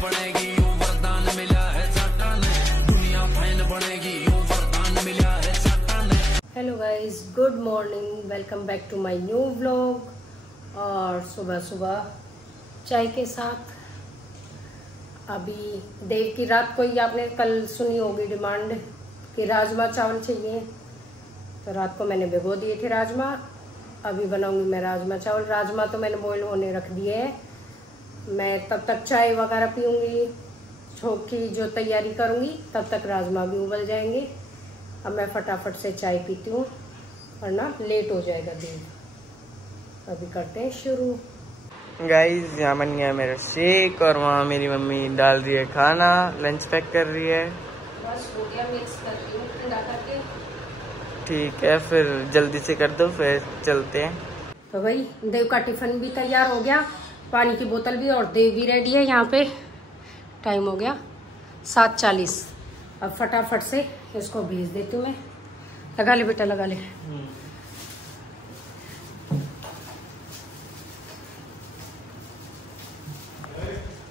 बनेगी यूं वरदान मिला है साटा ने, दुनिया फैन बनेगी यूं वरदान मिला है साटा ने। Hello guys, good morning, welcome back to my new vlog. और सुबह सुबह चाय के साथ अभी देव की रात को ही आपने कल सुनी होगी डिमांड कि राजमा चावल चाहिए, तो रात को मैंने भिगो दिए थे राजमा। अभी बनाऊंगी मैं राजमा चावल। राजमा तो मैंने बॉईल होने रख दिए हैं। मैं तब तक चाय वगैरह पीऊँगी, छोंक की जो तैयारी करूँगी, तब तक राजमा भी उबल जाएंगे। अब मैं फटाफट से चाय पीती हूँ वरना लेट हो जाएगा दिन। अभी करते हैं शुरू। गाइस, यहाँ बन गया मेरा शेक और वहाँ मेरी मम्मी डाल रही है खाना, लंच पैक कर रही है। बस हो गया, मिक्स करती हूँ ठंडा करके। ठीक है, फिर जल्दी से कर दो, फिर चलते हैं। तो भाई देव का टिफिन भी तैयार हो गया, पानी की बोतल भी, और देव भी रेडी है। यहाँ पे टाइम हो गया 7:40। अब फटाफट से इसको भेज देती हूँ मैं। लगा ले बेटा, लगा ले।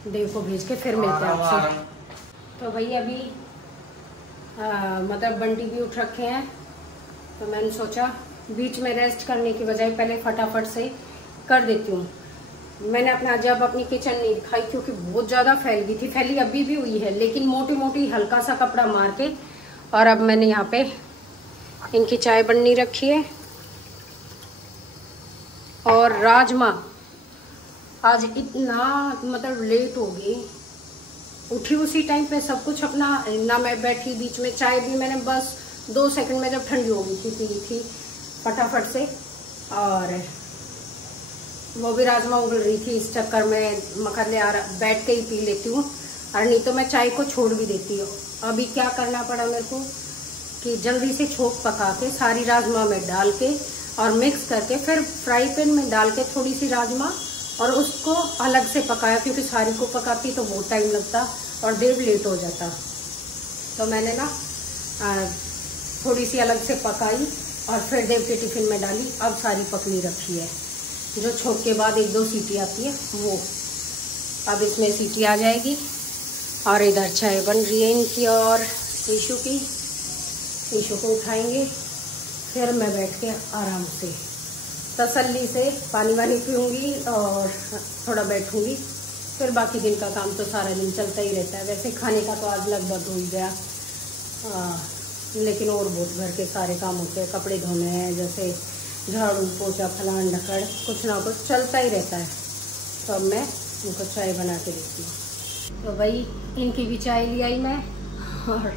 देव को भेज के फिर मिलते हैं आपसे। तो भाई अभी मतलब बंटी भी उठ रखे हैं, तो मैंने सोचा बीच में रेस्ट करने की बजाय पहले फटाफट से कर देती हूँ। मैंने अपनी किचन नहीं दिखाई क्योंकि बहुत ज़्यादा फैल गई थी, फैली अभी भी हुई है, लेकिन मोटी मोटी हल्का सा कपड़ा मार के। और अब मैंने यहाँ पे इनकी चाय बननी रखी है। और राजमा आज इतना मतलब लेट हो गई, उठी उसी टाइम पे सब कुछ अपना, ना मैं बैठी बीच में, चाय भी मैंने बस 2 सेकंड में जब ठंडी हो गई थी पी थी फटाफट से। और वो भी राजमा उबल रही थी, इस चक्कर में मखर ले बैठ के ही पी लेती हूँ, और नहीं तो मैं चाय को छोड़ भी देती हूँ। अभी क्या करना पड़ा मेरे को कि जल्दी से छोंक पका के सारी राजमा में डाल के और मिक्स करके फिर फ्राई पैन में डाल के थोड़ी सी राजमा और उसको अलग से पकाया, क्योंकि सारी को पकाती तो बहुत टाइम लगता और देव लेट हो जाता। तो मैंने ना थोड़ी सी अलग से पकाई और फिर देव के टिफिन में डाली। अब सारी पकनी रखी है, जो छोंक के बाद 1-2 सीटी आती है वो। अब इसमें सीटी आ जाएगी। और इधर चाय बन रही है इनकी और ईशू की। ईशू को उठाएंगे, फिर मैं बैठ के आराम से तसल्ली से पानी वानी पीऊँगी और थोड़ा बैठूँगी। फिर बाकी दिन का काम तो सारा दिन चलता ही रहता है। वैसे खाने का तो आज लगभग हो ही गया, लेकिन और बहुत घर के सारे काम होते हैं। कपड़े धोने हैं, जैसे झाड़ू पोछा फलान ढकड़, कुछ ना कुछ चलता ही रहता है। तो अब मैं उनको चाय बना के देती हूँ। तो भाई इनकी भी चाय ले आई मैं, और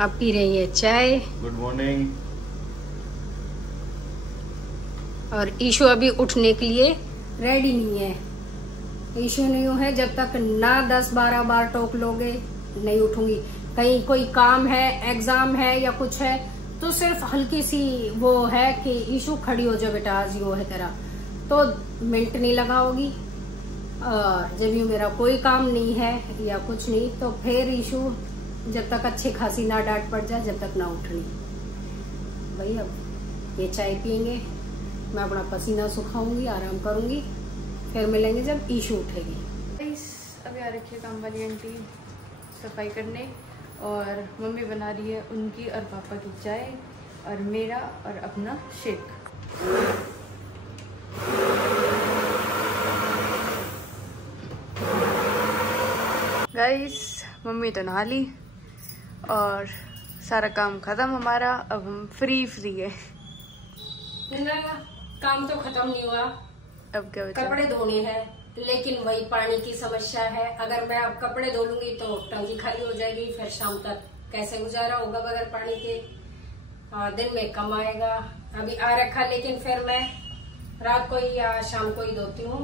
अब पी रही है चाय। Good morning. और ईशू अभी उठने के लिए रेडी नहीं है। ईशू नहीं है, जब तक ना 10-12 बार टोक लोगे नहीं उठूंगी। कहीं कोई काम है, एग्जाम है या कुछ है, तो सिर्फ हल्की सी वो है कि ईशू खड़ी हो जाए बेटा, आज वो है तेरा, तो मिनट नहीं लगाओगी। और जब यूँ मेरा कोई काम नहीं है या कुछ नहीं, तो फिर ईशू जब तक अच्छी खासी ना डांट पड़ जाए, जब तक ना उठनी। भाई अब ये चाय पियेंगे, मैं अपना पसीना सुखाऊंगी, आराम करूंगी, फिर मिलेंगे जब ईशू उठेगी। अभी आ रखी है काम वाली आंटी सफाई करने, और मम्मी बना रही है उनकी और पापा की चाय, और मेरा और अपना शेक। गाइस, मम्मी तो नहा ली और सारा काम खत्म हमारा। अब हम फ्री है। काम तो खत्म नहीं हुआ, अब क्या बचा? कपड़े धोने हैं, लेकिन वही पानी की समस्या है। अगर मैं अब कपड़े धो लूंगी तो टंकी खाली हो जाएगी, फिर शाम तक कैसे गुजारा होगा बगैर पानी के। दिन में कम आएगा। अभी आ रखा, लेकिन फिर मैं रात को ही या शाम को ही धोती हूँ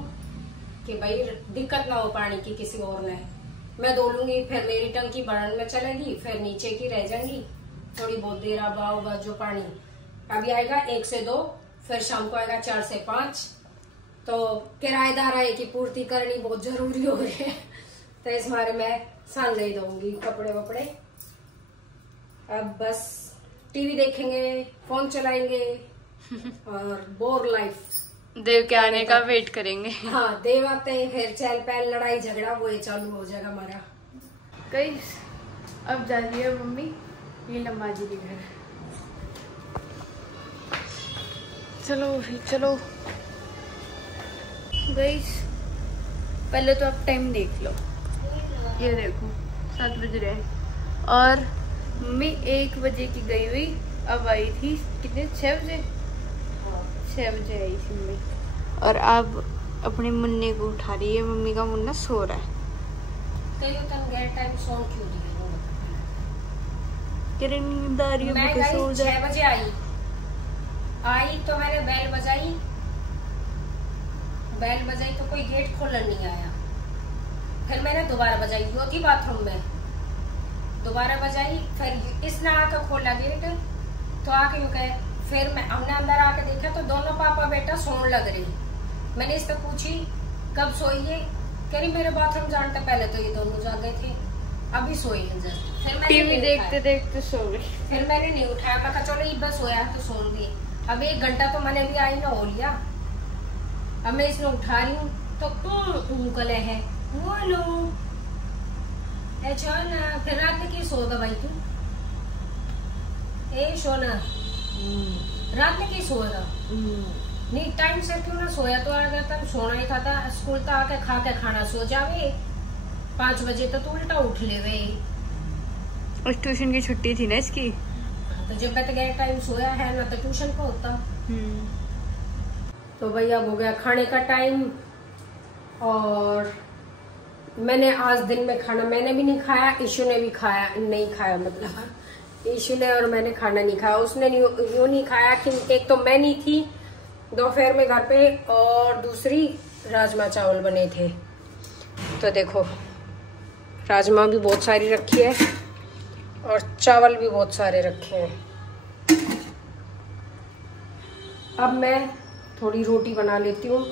कि भाई दिक्कत ना हो पानी की किसी और ने। मैं धो लूंगी, फिर मेरी टंकी बर्न में चलेगी, फिर नीचे की रह जाएंगी। थोड़ी बहुत देर अब होगा जो पानी अभी आएगा 1 से 2, फिर शाम को आएगा 4 से 5। तो किराएदार आए की पूर्ति करनी बहुत जरूरी हो रही है, तो इस बारे में सांझ ही दूंगी कपड़े वपड़े। अब बस टीवी देखेंगे, फोन चलाएंगे और बोर लाइफ देव के आने का वेट करेंगे। हाँ, देव आते हैं फिर चहल पहल लड़ाई झगड़ा वो चालू हो जाएगा हमारा। गाइस अब जा रही है मम्मी नीलम माजी के घर। चलो फिर चलो। गाइस पहले तो आप टाइम देख लो, ये देखो 7 बज रहे हैं और मम्मी 1 बजे की गई हुई, अब आई थी कितने 6 बजे 6 बजे आई थी मम्मी। और अब अपने मुन्ने को उठा रही है, मम्मी का मुन्ना सो रहा है। टाइम सो क्यों नींद आ रही है, मैं गई 6 बजे आई तो मैंने बेल बजाई तो कोई गेट खोलने नहीं आया। फिर मैंने दोबारा बजाई, वो थी बाथरूम में, दोबारा बजाई, फिर इसने आकर खोला गेट तो आके यूं कहे, फिर हमने अंदर आके देखा तो दोनों पापा बेटा सोने लग रही। मैंने इससे पूछी कब सोई है, कह रही मेरे बाथरूम जाने से पहले तो ये दोनों जागे थे, अभी सोई है जस्ट। फिर मैंने टीवी देखते देखते सो गई। फिर मैंने नहीं उठाया, मैं कहा चलो ये बस सोया तो सो गई। अब 1 घंटा तो मैंने भी आई ना हो लिया। अब मैं इसमें उठा रही हूँ तो कले है बोलो ना, फिर रात में की सो दवाई तू सोना, रात में की सो नहीं टाइम से क्यों ना सोया, तो अगर तक सोना ही था स्कूल तो आके खा के खाना सो जावे, 5 बजे तो उल्टा उठ ले वे। ट्यूशन की छुट्टी थी ना इसकी, तो जब तक गए टाइम सोया है ना तो ट्यूशन को होता। तो भैया हो गया खाने का टाइम और मैंने आज दिन में खाना मैंने भी नहीं खाया, ईशु ने भी नहीं खाया, मतलब ईशु ने और मैंने खाना नहीं खाया। उसने यूं नहीं खाया कि एक तो मैं नहीं थी दोपहर में घर पे और दूसरी राजमा चावल बने थे। तो देखो राजमा भी बहुत सारी रखी है और चावल भी बहुत सारे रखे हैं। अब मैं थोड़ी रोटी बना लेती हूँ,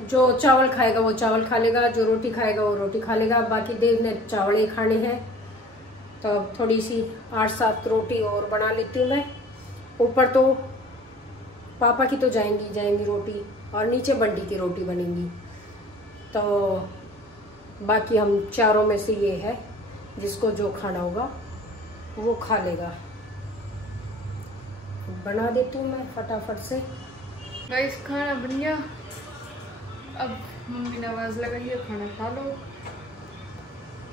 जो चावल खाएगा वो चावल खा लेगा, जो रोटी खाएगा वो रोटी खा लेगा। बाकी देव ने चावल ही खाने हैं तो अब थोड़ी सी 8-7 रोटी और बना लेती हूँ मैं। ऊपर तो पापा की तो जाएंगी रोटी और नीचे बंटी की रोटी बनेगी। तो बाकी हम चारों में से ये है जिसको जो खाना होगा वो खा लेगा। बना देती हूँ मैं फटाफट से। गाइस खाना बन गया, अब मम्मी ने आवाज लगाई है खाना खा लो।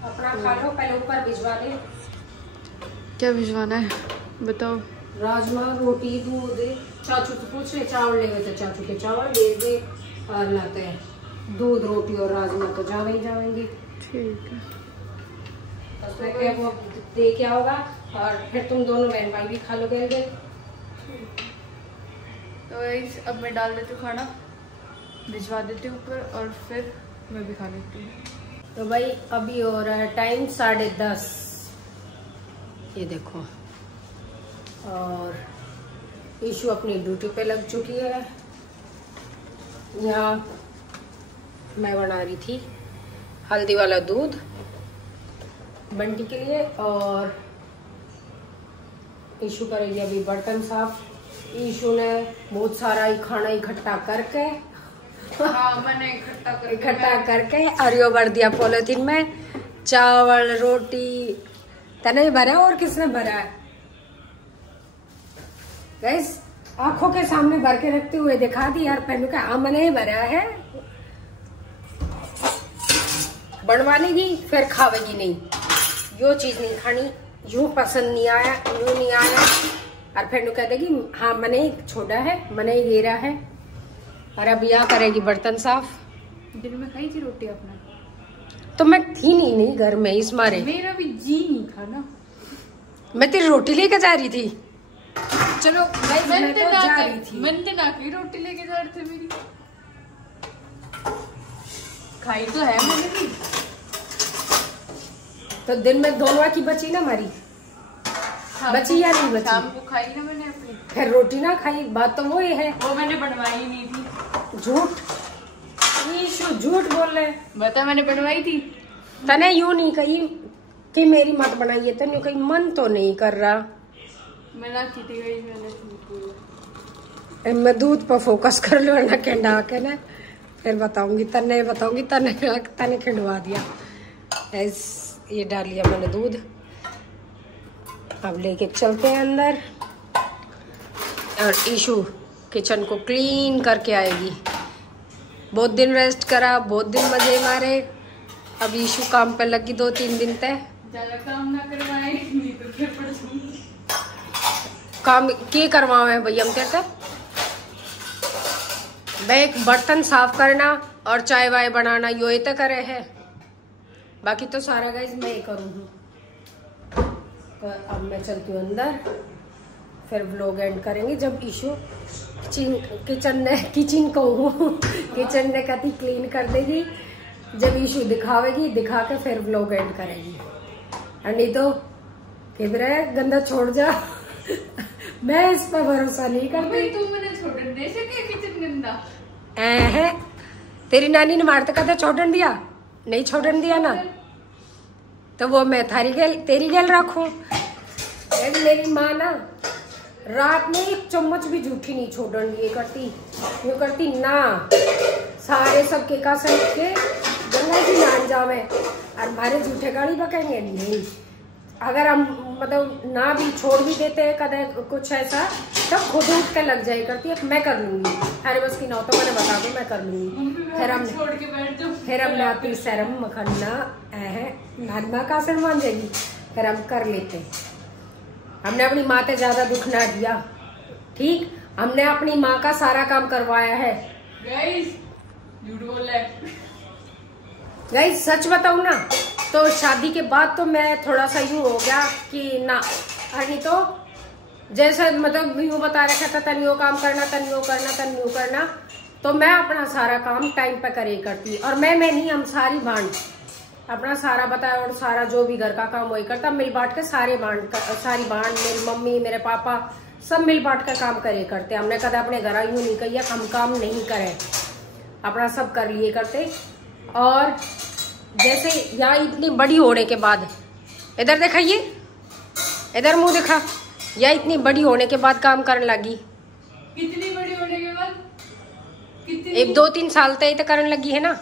अपना खा लो, पहले ऊपर भिजवा दे। क्या भिजवाना है बताओ? राजमा रोटी दूध। चाचू तो पूछ रहे चावल लेवे तो चाचू के चावल दे दे और लाते हैं दूध रोटी और राजमा तो जाएंगे। ठीक है तो वो दे क्या होगा और फिर तुम दोनों बहन भाई भी खा लो गए। तो अब मैं डाल देती हूँ खाना, भिजवा देती हूँ ऊपर और फिर मैं भी खा लेती हूँ। तो भाई अभी हो रहा है टाइम 10:30, ये देखो, और ईशु अपनी ड्यूटी पे लग चुकी है। यहाँ मैं बना रही थी हल्दी वाला दूध बंटी के लिए और ईशु करेगी अभी बर्तन साफ। ईशु ने बहुत सारा खाना इकट्ठा करके मैंने इकट्ठा करके और यो भर दिया पॉलिथीन में। चावल रोटी तने भरा और किसने भरा है गैस? आंखों के सामने भर के रखते हुए दिखा दी यार पहलू का। मैंने ही भरा है, बनवा लेगी फिर खावेगी नहीं, यो चीज नहीं खानी, यूं पसंद नहीं आया, यूं नहीं आया, और फिर कह देगी हाँ मैंने ही छोड़ा है, मैंने ही घेरा है। और अब यहाँ करेगी बर्तन साफ। दिन में खाई थी रोटी अपना? तो मैं थी नहीं घर में, इस मारे मेरा भी जी नहीं खाना। मैं तेरी रोटी लेके जा रही थी। चलो मैं तो जा रही थी। मैंने ना की रोटी लेके जा रहे थे, मेरी खाई तो है मैंने भी। तो दिन में दोनों की बची ना हमारी, बची या नहीं बची? शाम को खाई ना मैंने अपनी, फिर रोटी ना खाई, बात तो वो ही है। वो मैंने बनवाई नहीं थी। झूठ, झूठ बोल रहे। बता मैंने बनवाई थी। तने यूं नहीं कही कि मेरी मत बनाइए, तने यूं कही मन तो नहीं कर रहा। मैं ना की थी, मैंने मैं दूध पर फोकस कर लो ना खिंडा के ना, फिर बताऊंगी तने खिंडवा दिया। ये डाल लिया मैंने दूध, अब लेके चलते हैं अंदर और ईशु किचन को क्लीन करके आएगी। बहुत दिन रेस्ट करा, बहुत दिन मजे मारे, अब ईशु काम पे लगी 2-3 दिन तक। ज्यादा काम ना करवाए नहीं तो फिर पड़ जाऊंगी। काम के करवाए भैया हम कहते बैग बर्तन साफ करना और चाय वाय बनाना यो तो करे है, बाकी तो सारा गाइस मैं ही करूँ। तो अब मैं चलती हूँ अंदर, फिर व्लॉग एंड करेंगे जब ईशु किचन ने कति क्लीन कर देगी, जब ईशु दिखावेगी, दिखा के फिर व्लॉग एंड करेगी। और नहीं तो किधर गंदा छोड़ जा मैं इस पर भरोसा नहीं करती। तू मैंने छोड़न दे सके किचन गंदा है, तेरी नानी ने मारते कहते छोड़न दिया, नहीं छोड़न दिया ना, तो वो मैं तेरी गैल रखूं। मेरी माँ ना रात में 1 चम्मच भी झूठी नहीं छोड़न दिए करती, यूँ करती ना सारे सब के का सहित के गंगा जी मान जावे और हमारे झूठे गाड़ी बकेंगे नहीं। अगर हम मतलब ना भी छोड़ भी देते हैं कदे कुछ ऐसा, तब खुद उठ के लग जाए करती है मैं कर लूंगी, अरे बस की नौ तो मैंने बता दो मैं कर लूंगी। फिर हमने आती शर्म मखन्ना नादमा का असर मान जाएगी, फिर हम कर लेते। हमने अपनी माँ से ज्यादा दुख ना दिया, ठीक, हमने अपनी माँ का सारा काम करवाया है। गाइस सच बताऊं ना तो शादी के बाद तो मैं थोड़ा सा यूं हो गया कि ना, नहीं तो जैसा मतलब यूं बता रखा था तनियो काम करना, तनियो करना, तो मैं अपना सारा काम टाइम पे करे करती। और मैं नहीं, हम सारी बांट अपना सारा बताया और सारा जो भी घर का काम वही करता, मिल बांट के सारी बांट मेरी मम्मी मेरे पापा सब मिल बांट कर काम करे करते। हमने कभी अपने घर यूं नहीं कही हम काम नहीं करें, अपना सब कर लिए करते। और जैसे यहाँ इतनी बड़ी होने के बाद, इधर दिखाइए, इधर मुंह दिखा, या इतनी बड़ी होने के बाद काम करने लगी। कितनी बड़ी होने के बाद? कितनी? 1-2-3 साल तक तो करने लगी है ना।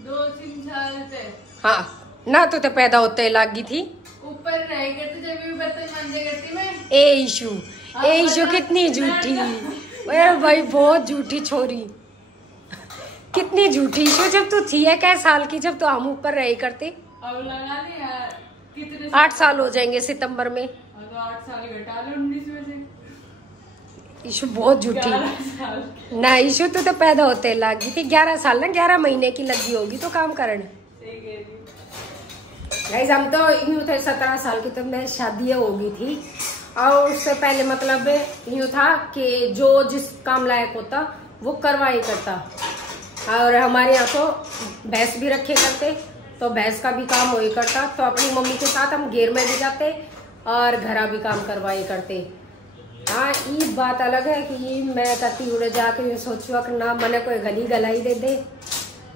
2-3 साल से? हाँ ना, तो पैदा होते लगी थी। ऊपर रह करते जब भी बर्तन मांजे करती मैं। ए ईशु कितनी झूठी, अरे भाई बहुत झूठी छोरी, कितनी झूठी ईशु। जब तू थी है कै साल की, जब तो हम ऊपर रहे करते। अब लगा ले यार, कितने 8 साल हो जाएंगे सितंबर में। तो 8 साल घटा लो 19 में से। ईशु बहुत झूठी ना, ईशु तो पैदा होते लगी थी 11 साल ना, 11 महीने की लगी होगी तो काम करने। गाइस हम तो यूँ थे 17 साल की, तो मैं शादी हो गई थी। और उससे पहले मतलब यूँ था कि जो जिस काम लायक होता वो करवाई करता। और हमारे यहाँ तो भैंस भी रखे करते, तो भैंस का भी काम वही करता। तो अपनी मम्मी के साथ हम घेर में भी जाते और घरा भी काम करवाई करते। हाँ ये बात अलग है कि मैं कति उड़े जाके ये सोचुआ कि ना मैंने कोई गली गलाई दे,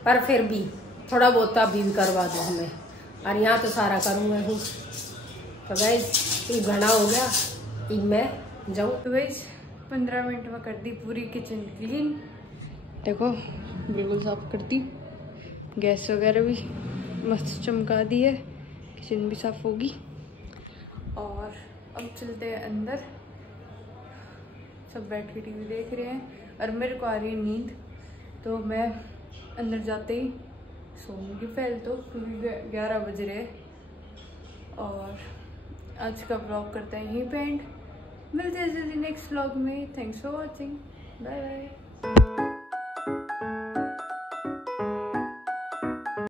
पर फिर भी थोड़ा बहुत अभी भी करवा दो हमें, और यहाँ तो सारा करूँगा ही। तो गाइस ये घना हो गया, ये मैं जाऊँ। तो गाइस 15 मिनट में कर दी पूरी किचन क्लीन, देखो बिल्कुल साफ कर दी, गैस वगैरह भी मस्त चमका दी है, किचन भी साफ होगी। और अब चलते हैं अंदर, सब बैठ के टीवी देख रहे हैं और मेरे को आ रही है नींद, तो मैं अंदर जाते ही सोऊंगी पहले तो, क्योंकि 11 बज रहे। और आज का ब्लॉग करते हैं यहीं पे एंड, मिलते हैं जल्दी नेक्स्ट ब्लॉग में। Thanks for watching, bye bye.